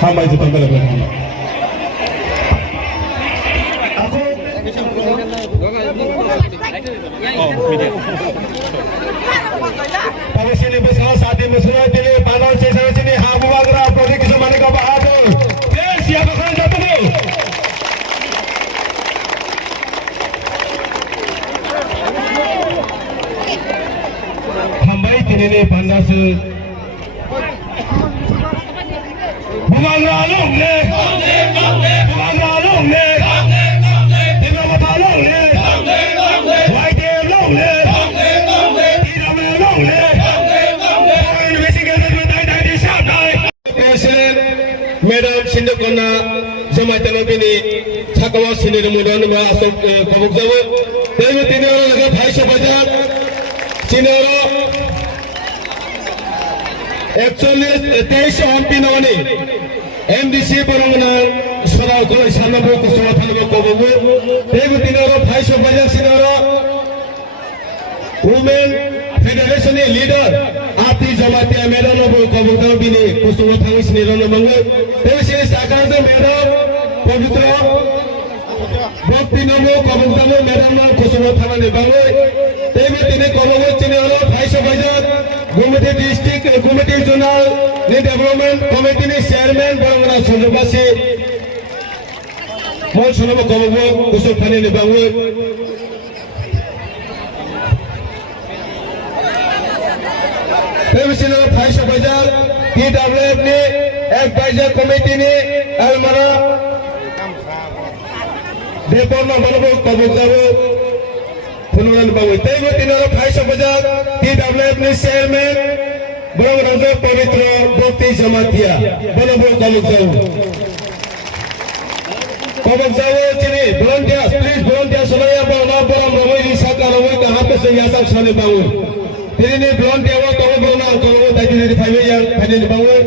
थांबायचं थांबायला Parasini besar saat ini mesra jadi panas saya sini Abu Bakar proyek semana kau bahadur. Yes, siapa kan jatuh tu? Hambai ini panas. Bukan lalung le, bukan lalung le, tidak mata lalung le, white lalung le, tidak lalung le. Madam Sindakana Zamatanabini Takawa Sindiramudan Asok Kabukzawa, David Tinara Paisha Bajar, Sinara, actually, Taisha Hampinoni, MDC Parangana, Sarako, Sanabu, Kusama, David Tinara, Paisha Bajar Sinara, Women Federation leader, Api Jamatia Medanobu, Kabukabini, Kusuma Tangus Niranamangu, there is Sakanza Medam, Pavitra, Boktinamo, Kabukamo, Medana, Kusuma Tangan Bangu, David in a Komodo, Paisha Bajar, Gumati District, Gumati Zonal, Development Committee Chairman, Barangana Sundabasi, Monsunama Komodo, Kusupani Bangu. Pemisino Paisha Bajar, TWF ने एक बाइजर committee ने अलमरा देखो ना बनो कबूतरों फुनोन बाबू तेरे तीनों Paisha Bajar, TWF ने चेयरमैन बनो रंजो पवित्र बोती जमातिया बनो कबूतरों चीनी volunteers please volunteers सुनाया बाबा बाबा मम्मी रिसा करोगे कहाँ पे संयासा सुने बाबू Ini ni belum dia awak tahu belum nak tahu tadi dari 5 yang ada di bawah.